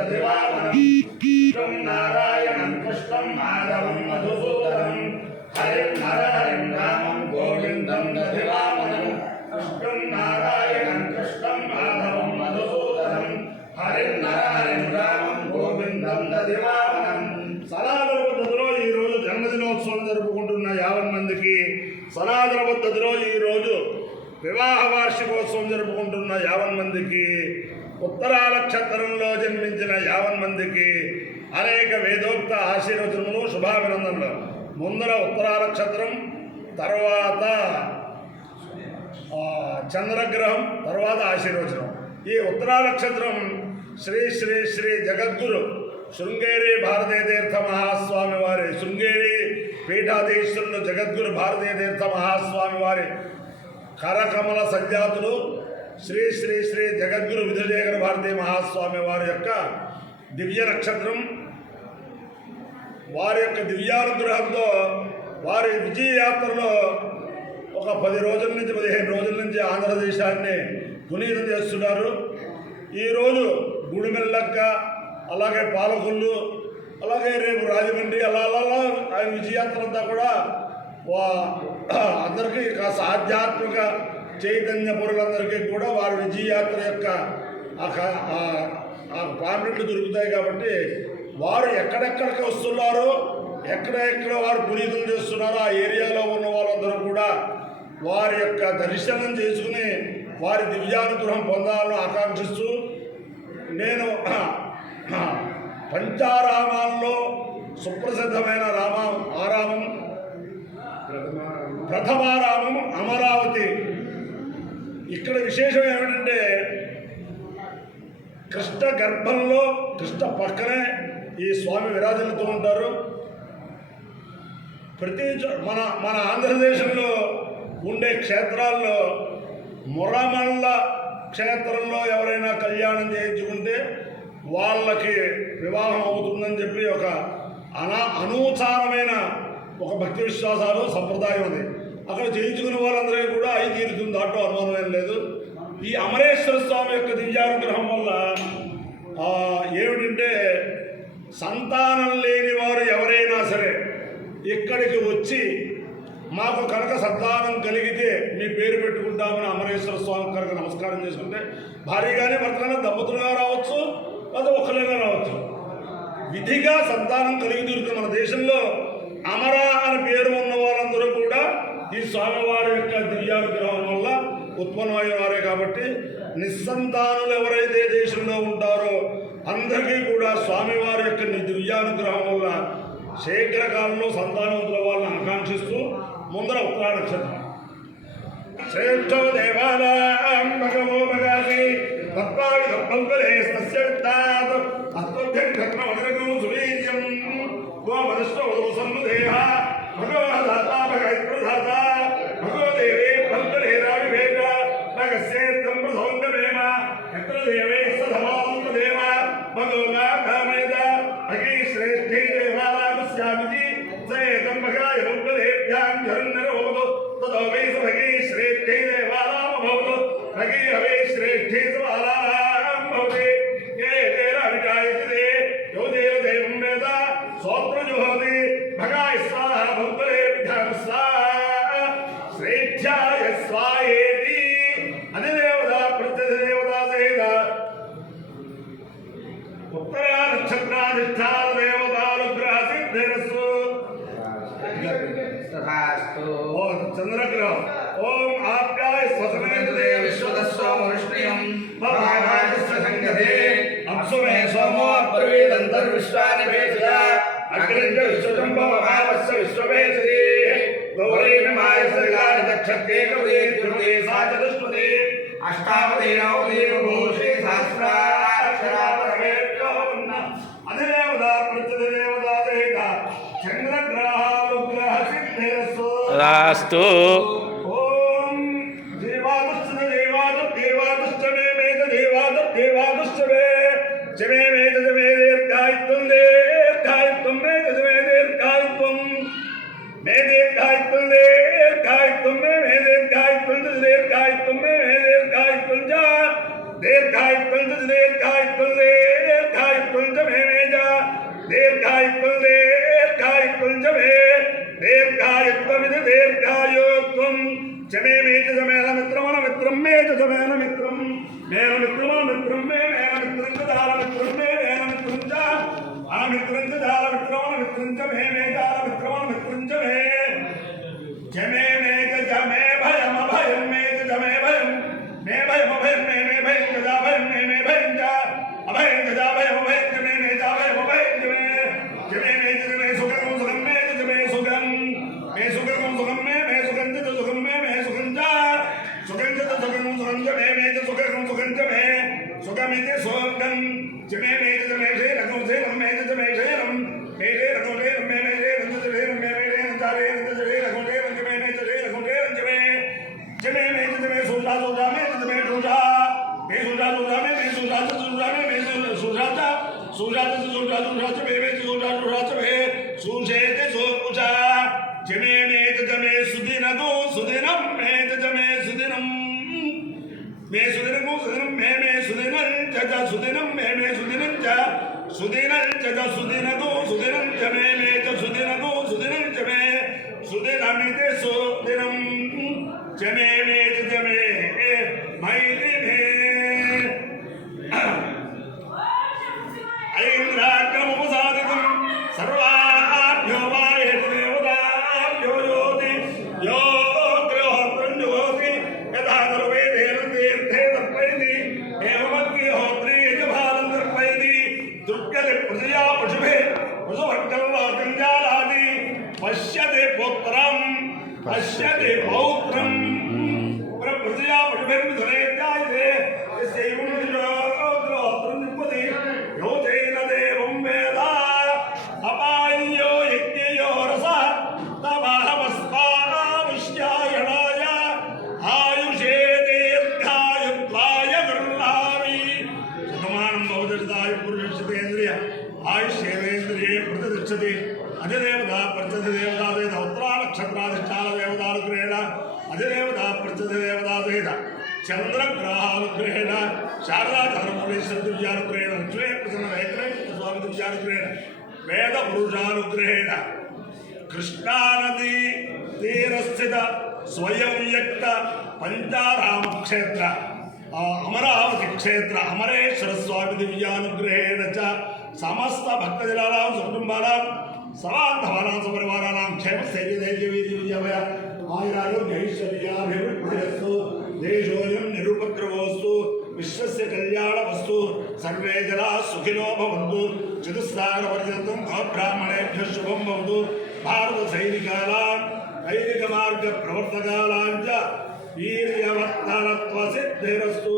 दधिवामनं नारायणं कृष्णं माधवं मधुसूदनं हरिं हरिं रामं गोविन्दं दधिवामनं कृष्णं नारायणं कृष्णं माधवं मधुसूदनं हरिं रामं गोविन्दं दधिवामनं సనాతన పద్ధతిలో ఈరోజు జన్మదినోత్సవం జరుపుకుంటున్న 50 మందికి, సనాతన పద్ధతిలో ఈరోజు వివాహ వార్షికోత్సవం జరుపుకుంటున్న 50 మందికి, ఉత్తరా నక్షత్రంలో జన్మించిన 50 మందికి అనేక వేదోక్త ఆశీర్వచనములు, శుభాభినందనలు. ముందర ఉత్తరా నక్షత్రం, తర్వాత చంద్రగ్రహం, తర్వాత ఆశీర్వచనం. ఈ ఉత్తరా నక్షత్రం శ్రీ శ్రీ శ్రీ జగద్గురు శృంగేరి భారతీయ తీర్థ మహాస్వామి వారి, శృంగేరి పీఠాధీశ్వరులు జగద్గురు భారతీయ తీర్థ మహాస్వామి వారి కరకమల సంజాతులు శ్రీ శ్రీ శ్రీ జగద్గురు విధుశేఖర భారతీ మహాస్వామి వారి యొక్క దివ్య నక్షత్రం. వారి యొక్క దివ్యానుగ్రహంతో వారి విజయయాత్రలో ఒక 10 రోజుల నుంచి 15 రోజుల నుంచి ఆంధ్రదేశాన్ని పునీతం చేస్తున్నారు. ఈరోజు గుడిమెల్లక్క, అలాగే పాలకొల్లు, అలాగే రేపు రాజమండ్రి, అలా ఆయన విజయయాత్ర అంతా కూడా అందరికీ కాస్త ఆధ్యాత్మిక చైతన్య పరులందరికీ కూడా వారి విజయయాత్ర యొక్క పాంప్లెట్లు దొరుకుతాయి. కాబట్టి వారు ఎక్కడెక్కడికి వస్తున్నారో, ఎక్కడెక్కడ వారు పునీతం చేస్తున్నారో ఆ ఏరియాలో ఉన్న వాళ్ళందరూ కూడా వారి యొక్క దర్శనం చేసుకుని వారి దివ్యానుగ్రహం పొందాలని ఆకాంక్షిస్తూ, నేను పంచారామాల్లో సుప్రసిద్ధమైన ఆరామం ప్రథమారామం అమరావతి. ఇక్కడ విశేషం ఏమిటంటే కృష్ణ గర్భంలో, కృష్ణ పక్కనే ఈ స్వామి విరాజిల్లుతూ ఉంటారు. ప్రతి మన ఆంధ్రదేశంలో ఉండే క్షేత్రాల్లో మురమల్ల క్షేత్రంలో ఎవరైనా కళ్యాణం చేయించుకుంటే వాళ్ళకి వివాహం అవుతుందని చెప్పి ఒక అనూచారమైన ఒక భక్తి విశ్వాసాలు, సంప్రదాయం ఉంది. అక్కడ చేయించుకునే వాళ్ళందరికీ కూడా అయి తీరుతుంది, దాంట్లో అనుమానం లేదు. ఈ అమరేశ్వర స్వామి యొక్క దివ్యానుగ్రహం వల్ల ఏమిటంటే సంతానం లేని వారు ఎవరైనా సరే ఇక్కడికి వచ్చి మాకు కనుక సంతానం కలిగితే మీ పేరు పెట్టుకుంటామని అమరేశ్వర స్వామి కనుక నమస్కారం చేసుకుంటే భార్యగానే భర్తగానే దంపతులుగా రావచ్చు, లేదా ఒక్కలేగా రావచ్చు. విధిగా సంతానం కలిగి తీరుతుంది. మన దేశంలో అమర అని పేరు ఉన్న వాళ్ళందరూ కూడా ఈ స్వామివారి యొక్క దివ్యానుగ్రహం వల్ల ఉత్పన్నమైన వారే. కాబట్టి నిస్సంతానులు ఎవరైతే దేశంలో ఉంటారో అందరికీ కూడా స్వామివారి యొక్క దివ్యానుగ్రహం వల్ల శీఘ్రకాలంలో సంతానవంతుల వాళ్ళని ఆకాంక్షిస్తూ ముందర ఉత్తరా నక్షత్రం శ్రేష్ఠో దేవాలయం భగవో భగాసి తత్వావి తప్పంకలే సస్యవిత్తాత్ అస్మభ్యం ఘట్నవదనగం సువీర్యం గోమదశ్వ ఉదవసన్నుదేహ భగవదాతా భగైత్రధాత భగో దేవే ఫల్కలే రావివేక భగస్యేత్తం ప్రసౌంగమేమ యత్ర దేవే సధమాంతదేవ భగోగా కామేద భగీ శ్రేష్ఠే దేవాలయస్యామితి సేతం భగాయ భగలేభ్యాం జరున్నరోదు తదో వై భగీ శ్రేష్ఠే దేవాలయమభవతు భగీ హవే శ్రేష్ఠే సవాలయం భవతి ఏ తేన విజాయతే యో దేవ దేవం వేద సోత్రజోహతి భగాయ స్వాహ భక్తలేభ్యాం స్వాహ శ్రేష్ఠ్యాయ స్వాయేతి అధిదేవతా ప్రత్యధిదేవతా సహిత ఉత్తరా నక్షత్రాధిష్టాన దేవతానుగ్రహ సిద్ధిరస్సు ఓం చంద్రగ్రహం ఓం ఆప్యాయ స్వసమేతే విశ్వదస్సోమృష్ణియం భవానాయస్య సంగతే అప్సుమే సోమో అప్రవేదంతర్విశ్వాని వేదయ అగ్నించ విశ్వజంభవమావస్య విశ్వవేదయే గౌరీమిమాయస్యగాని దక్షతే కృతే త్రిపదే సాచతుష్పదే అష్టాపదే నవదే భూషే సహస్రాక్షరాపరమేభ్యో అధిదేవతా ప్రత్యధిదేవతా సహిత చంద్రగ్రహానుగ్రహ సిద్ధిరస్సు రాస్తు. ఓం దేవాదుష్ట దేవాదు దేవాదుష్టమే మేధ దేవాదు దేవాదుష్టమే జమే మేధ జమే దీర్ఘాయుత్వం దీర్ఘాయుత్వం మేధ జమే దీర్ఘాయుత్వం మే దీర్ఘాయుత్వం దీర్ఘాయుత్వం మే దీర్ఘాయుత్వం దీర్ఘాయుత్వం మే దీర్ఘాయుత్వం దీర్ఘాయుత్వం దీర్ఘాయుత్వం దీర్ఘాయుత్వం మేన మిత్రమా మిత్రం మే మేన మిత్రం దార మిత్రం మే మేన మిత్రం చ అన మిత్రం దార మిత్రం అన మిత్రం చ మే మే దార మిత్రం అన మిత్రం చ మే జమే మే జమే భయం భయం మే జమే భయం మే భయం భయం మే మే భయం జా భయం మే మే భయం జా అభయం జా భయం భయం జమే మే జా భయం భయం జమే జమే మే జమే సుఖం సుఖం మే జమే సుఖం మే సుఖం సుఖం మే సుఖం జ సుఖం మే సుఖం జ సుఖం జ సుఖం సుఖం జ మే సుఖం సుఖం జ మే సుఖమితి సుఖం జమే మే జమే షే రకం షే రం మే జమే షే రం మే షే రకం షే రం మే షే రం జ షే రం మే షే రం జా రే రం జ షే రకం షే రం జమే మే షే రకం షే రం జమే జమే మే జమే సుజా సుజా మే జమే సుజా మే సుజా సుజా మే సుజా సుజా మే సుజా సుజా సుజా సుజా మే సుజా సుజా మే సుజేతే సుజా జమే మే జమే సుదినదో సుదినం మే జమే సుదినం మే సుదినం సుదినం మే సుదినం జ సుదినం మే సుదినం జ సుదినం జ సుదినదో సుదినం జమే మే సుదినదో సుదినం జమే సుదినమితే సుదినం జమే మే జమే మైత్రి మే ఐంద్రాగ్రముపసాదితం సర్వాభ్యో వాయేతి దేవతాభ్యో యోతి యో గృహోత్రం జుహోతి యథా దర్వేదేన తీర్థే తర్పయతి ఏవమగ్నిహోత్రీ యజమానం తర్పయతి దుర్గతి ప్రజయా పశుభే పశుభక్తం లోకం జాలాది పశ్యతి పుత్రం పశ్యతి పౌత్రం ప్రజయా పశుభిర్విధనేత్యాయతే యస్యైవం గృహోత్రం నిప్పతి యోజేన దేవం వేద అపాయ్యో యజ్ఞయో రస తమహమస్మావిష్యాయణాయ ఆయుషే దీర్ఘాయుత్వాయ గృహామి సుఖమానం భవదర్దాయ పురుషేంద్రియ ఆయుష్యేంద్రియే ప్రతిష్టతి అధిదేవత ప్రత్యధిదేవతా వేద ఉత్తరా నక్షత్రాధిష్టాన దేవతానుగ్రహేణ అధిదేవత ప్రత్యధిదేవతావేద చంద్రగ్రహానుగ్రహేణ శారదా ధర్మేశ్వర దివ్యానుగ్రహేణ లక్ష్మీ ప్రసన్న వెంకటేశ్వర స్వామి దివ్యానుగ్రహేణ వేద పురుషానుగ్రహేణ కృష్ణానది తీరస్థిత స్వయం వ్యక్త పంచారామ క్షేత్ర అమరావతి క్షేత్ర అమరేశ్వర స్వామి దివ్యానుగ్రహేణ చ సమస్త భక్తజనానాం కుటుంబానాం సమాధవానాం సపరివారానాం క్షేమస్థైర్యధైర్యవీర్యవయ ఆయురారోగ్యైశ్వర్యాభివృద్ధిరస్తు దేశోయం నిరుపద్రవోస్తు విశ్వస్య కళ్యాణమస్తు సర్వే జనాః సుఖినో భవంతు చతుస్సాగరపర్యంతం గోబ్రాహ్మణేభ్యః శుభం భవతు భారత సైనికానాం వైదిక మార్గ ప్రవర్తకానాం చ వీర్యవర్ధనత్వ సిద్ధిరస్తు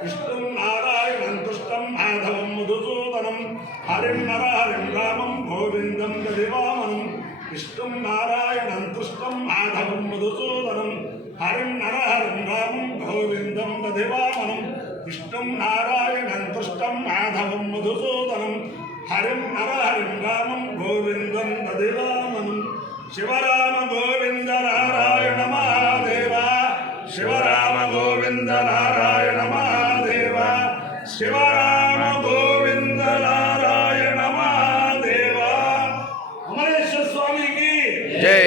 విష్ణుం నారాయణం తుష్టం మాధవం మధుసూదనం హరిం నరహరిం రామం గోవిందం దదివామనం విష్ణుం నారాయణం తుష్టం మాధవం మధుసూదనం హరిం నరహరిం రామం గోవిందం దదివామనం విష్ణుం నారాయణం తుష్టం మాధవం మధుసూదనం హరిం నరహరిం రామం గోవిందం దదివామనం శివరామ గోవింద నారాయణ మహాదేవ శివరామ గోవింద నారాయణ మహాదేవ శివరామ గోవింద నారాయణ మహాదేవ అమరేశ్వర స్వామికి జై.